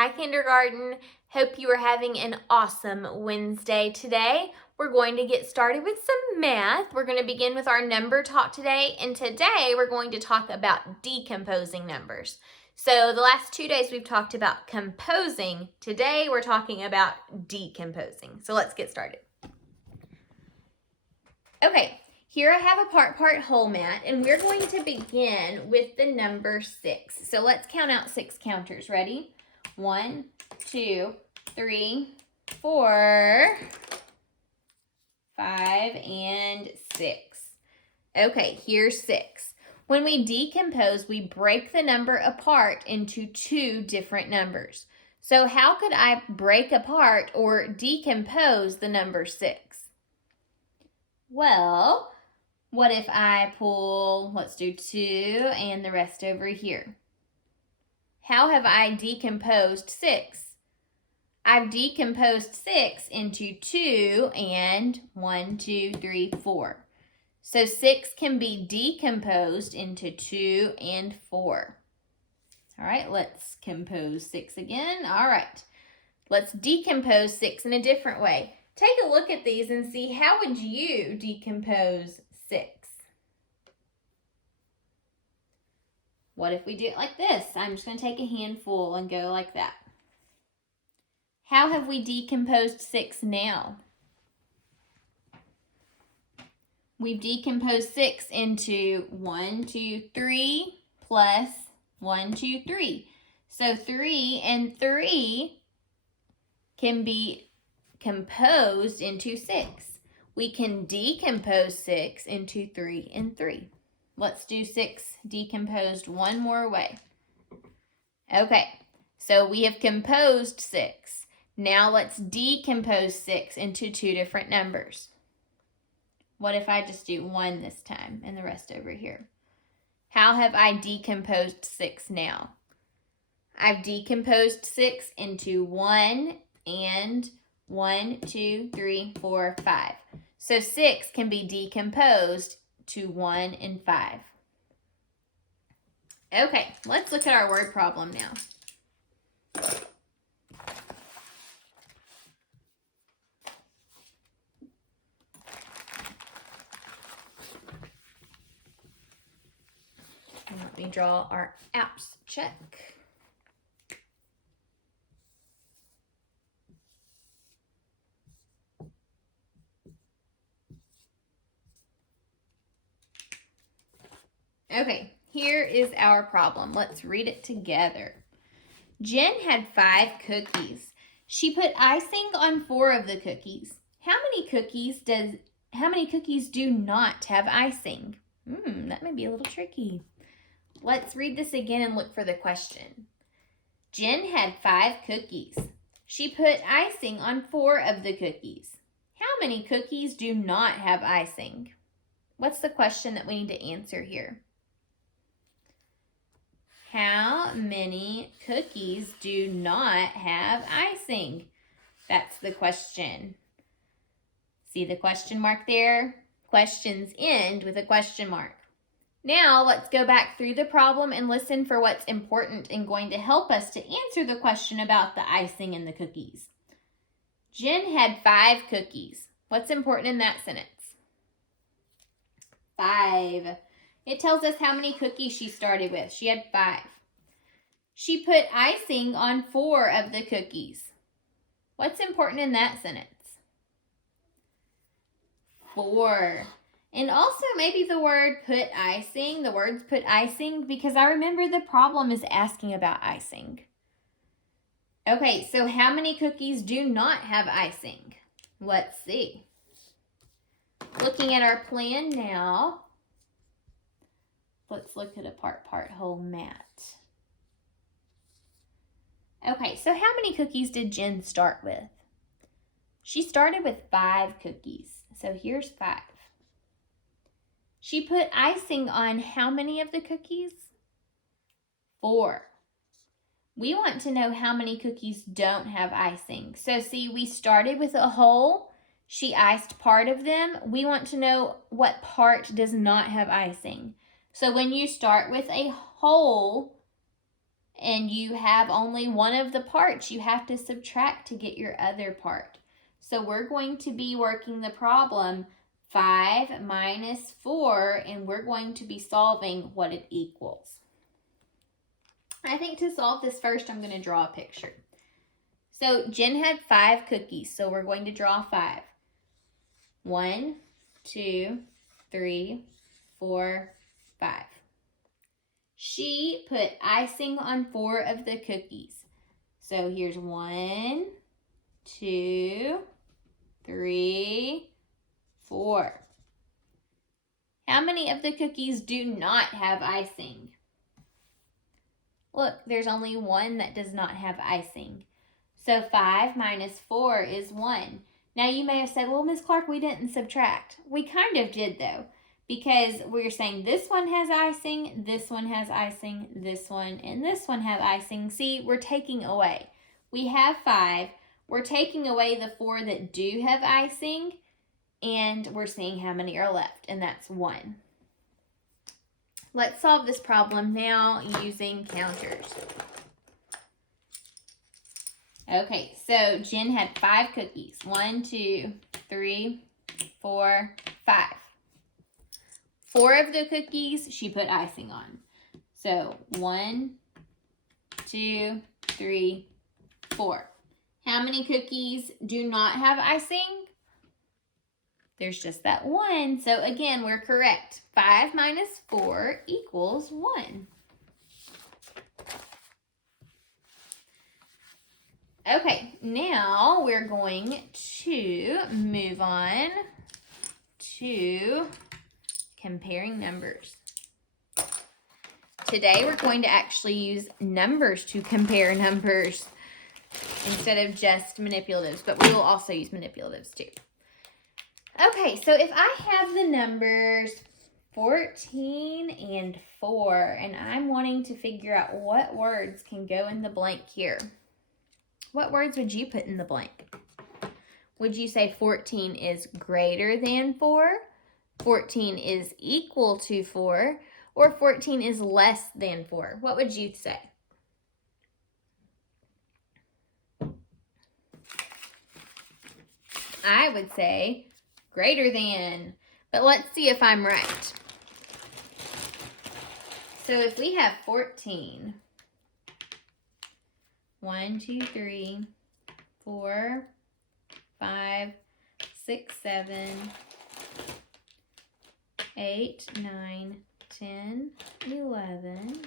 Hi, kindergarten. Hope you are having an awesome Wednesday today. We're going to get started with some math. We're going to begin with our number talk today, and today we're going to talk about decomposing numbers. So the last 2 days we've talked about composing. Today we're talking about decomposing. So let's get started. Okay, here I have a part whole mat, and we're going to begin with the number 6. So let's count out 6 counters. Ready? 1, 2, 3, 4, 5, and 6. Okay, here's 6. When we decompose, we break the number apart into 2 different numbers. So how could I break apart or decompose the number 6? Well, what if I pull, let's do 2 and the rest over here? How have I decomposed 6? I've decomposed 6 into 2 and 1, 2, 3, 4. So 6 can be decomposed into 2 and 4. All right, let's compose 6 again. All right, let's decompose 6 in a different way. Take a look at these and see, how would you decompose 6? What if we do it like this? I'm just going to take a handful and go like that. How have we decomposed 6 now? We've decomposed 6 into 1, 2, 3 plus 1, 2, 3. So 3 and 3 can be composed into 6. We can decompose 6 into 3 and 3. Let's do 6 decomposed one more way. Okay, so we have composed 6. Now let's decompose 6 into 2 different numbers. What if I just do 1 this time and the rest over here? How have I decomposed 6 now? I've decomposed 6 into 1 and 1, 2, 3, 4, 5. So 6 can be decomposed to 1 and 5. Okay, let's look at our word problem now. Let me draw our apps check. Okay, here is our problem. Let's read it together. Jen had 5 cookies. She put icing on 4 of the cookies. How many cookies do not have icing? That may be a little tricky. Let's read this again and look for the question. Jen had 5 cookies. She put icing on 4 of the cookies. How many cookies do not have icing? What's the question that we need to answer here? How many cookies do not have icing? That's the question. See the question mark there? Questions end with a question mark. Now let's go back through the problem and listen for what's important and going to help us to answer the question about the icing in the cookies. Jen had 5 cookies. What's important in that sentence? 5. It tells us how many cookies she started with. She had 5. She put icing on 4 of the cookies. What's important in that sentence? 4. And also maybe the words put icing, because I remember the problem is asking about icing. Okay, so how many cookies do not have icing? Let's see. Looking at our plan now, let's look at a part whole mat. Okay, so how many cookies did Jen start with? She started with 5 cookies. So here's 5. She put icing on how many of the cookies? 4. We want to know how many cookies don't have icing. So see, we started with a whole. She iced part of them. We want to know what part does not have icing. So when you start with a whole and you have only one of the parts, you have to subtract to get your other part. So we're going to be working the problem 5 minus 4, and we're going to be solving what it equals. I think to solve this first, I'm going to draw a picture. So Jen had 5 cookies, so we're going to draw 5. 1, 2, 3, 4, 5. She put icing on 4 of the cookies. So here's 1, 2, 3, 4. How many of the cookies do not have icing? Look, there's only 1 that does not have icing. So 5 minus 4 is 1. Now you may have said, well, Miss Clark, we didn't subtract. We kind of did though, because we're saying this one has icing, this one has icing, this one, and this one have icing. See, we're taking away. We have 5. We're taking away the 4 that do have icing, and we're seeing how many are left, and that's 1. Let's solve this problem now using counters. Okay, so Jen had 5 cookies. 1, 2, 3, 4, 5. 4 of the cookies she put icing on. So 1, 2, 3, 4. How many cookies do not have icing? There's just that 1. So again, we're correct. 5 minus 4 equals 1. Okay, now we're going to move on to comparing numbers. Today we're going to actually use numbers to compare numbers instead of just manipulatives, but we will also use manipulatives too. Okay, so if I have the numbers 14 and 4, and I'm wanting to figure out what words can go in the blank here, what words would you put in the blank? Would you say 14 is greater than 4, 14 is equal to 4, or 14 is less than 4? What would you say? I would say greater than, but let's see if I'm right. So if we have 14, 1, 2, 3, 4, 5, 6, 7, 8, 9, 10, 11,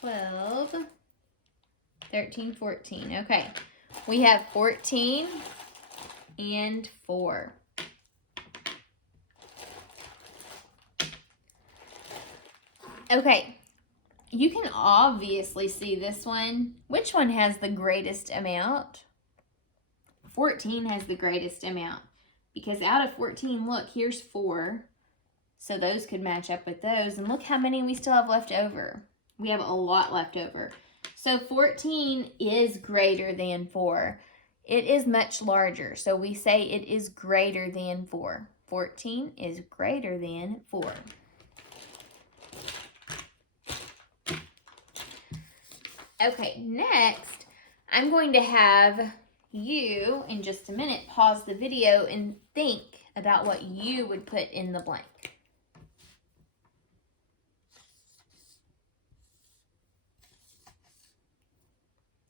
12, 13, 14. Okay, we have 14 and 4. Okay, you can obviously see this one. Which one has the greatest amount? 14 has the greatest amount, because out of 14, look, here's 4. So those could match up with those. And look how many we still have left over. We have a lot left over. So 14 is greater than 4. It is much larger. So we say it is greater than 4. 14 is greater than 4. Okay, next, I'm going to have you, in just a minute, pause the video and think about what you would put in the blank.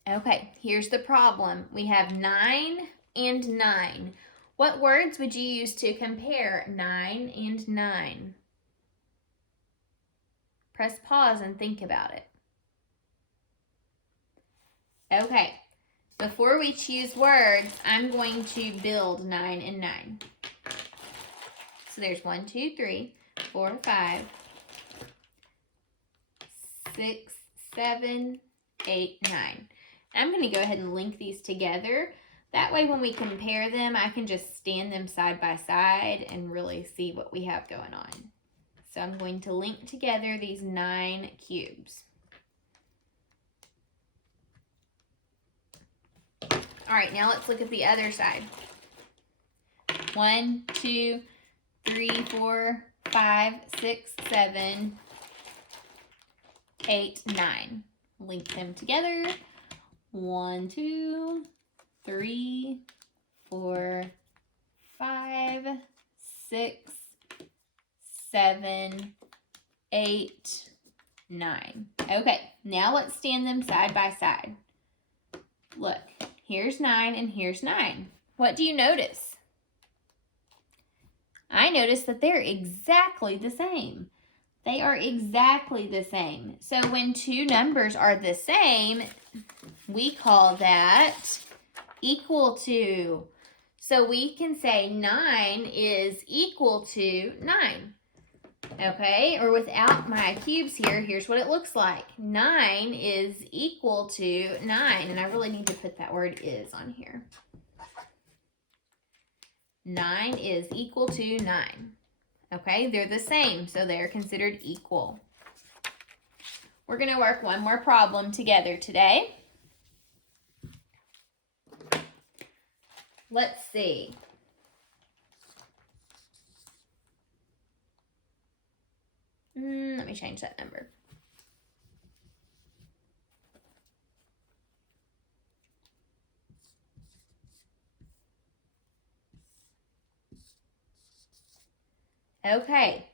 Okay, here's the problem. We have 9 and 9. What words would you use to compare 9 and 9? Press pause and think about it. Okay, before we choose words, I'm going to build 9 and 9. So there's 1, 2, 3, 4, 5, 6, 7, 8, 9. I'm going to go ahead and link these together. That way when we compare them, I can just stand them side by side and really see what we have going on. So I'm going to link together these 9 cubes. All right, now let's look at the other side. 1, 2, 3, 4, 5, 6, 7, 8, 9. Link them together. 1, 2, 3, 4, 5, 6, 7, 8, 9. Okay, now let's stand them side by side. Look, here's 9 and here's 9. What do you notice? I notice that they're exactly the same. They are exactly the same. So when two numbers are the same, we call that equal to. So we can say 9 is equal to 9. Okay, or without my cubes here, here's what it looks like. 9 is equal to 9. And I really need to put that word is on here. 9 is equal to 9. Okay, they're the same, so they're considered equal. We're going to work one more problem together today. Let's see. Let me change that number. Okay,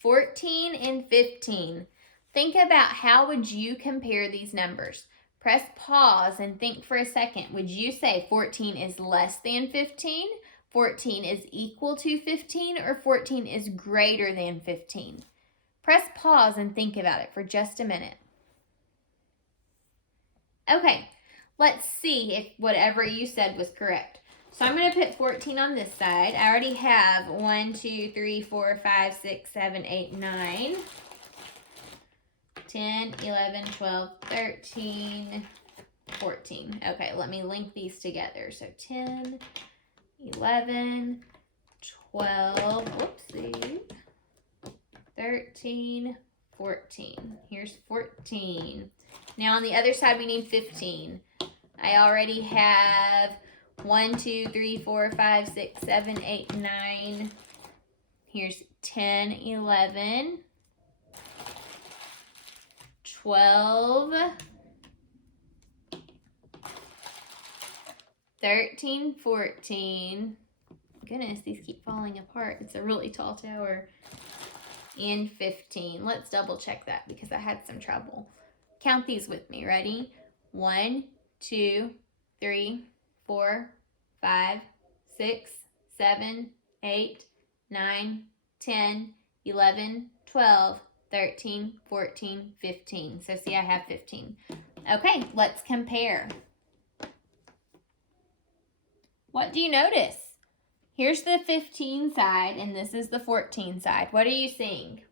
14 and 15. Think about how would you compare these numbers. Press pause and think for a second. Would you say 14 is less than 15, 14 is equal to 15, or 14 is greater than 15? Press pause and think about it for just a minute. Okay, let's see if whatever you said was correct. So I'm going to put 14 on this side. I already have 1, 2, 3, 4, 5, 6, 7, 8, 9, 10, 11, 12, 13, 14. Okay, let me link these together. So 10, 11, 12, whoopsie, 13, 14. Here's 14. Now on the other side we need 15. I already have 1, 2, 3, 4, 5, 6, 7, 8, 9. Here's 10, 11, 12, 13, 14. Goodness, these keep falling apart. It's a really tall tower. And 15. Let's double check that because I had some trouble. Count these with me. Ready? 1, 2, 3, 4, 5, 6, 7, 8, 9, 10, 11, 12, 13, 14, 15. So see, I have 15. Okay, let's compare. What do you notice? Here's the 15 side, and this is the 14 side. What are you seeing?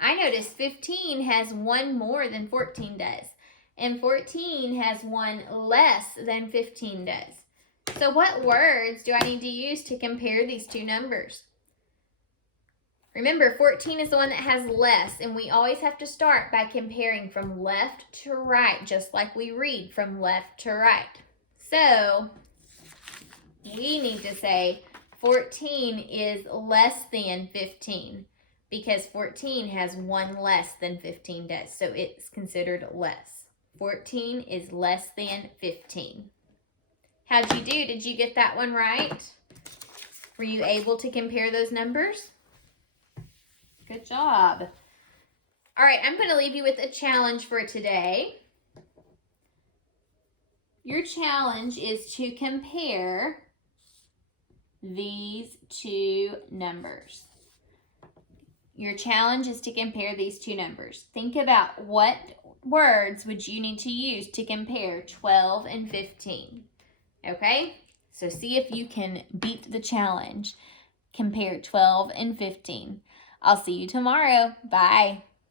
I notice 15 has one more than 14 does, and 14 has one less than 15 does. So what words do I need to use to compare these two numbers? Remember, 14 is the one that has less, and we always have to start by comparing from left to right, just like we read from left to right. So we need to say 14 is less than 15 because 14 has one less than 15 does, so it's considered less. 14 is less than 15. How'd you do? Did you get that one right? Were you able to compare those numbers? Good job. All right, I'm going to leave you with a challenge for today. Your challenge is to compare these two numbers. Your challenge is to compare these two numbers. Think about what words would you need to use to compare 12 and 15. Okay? So see if you can beat the challenge. Compare 12 and 15. I'll see you tomorrow. Bye.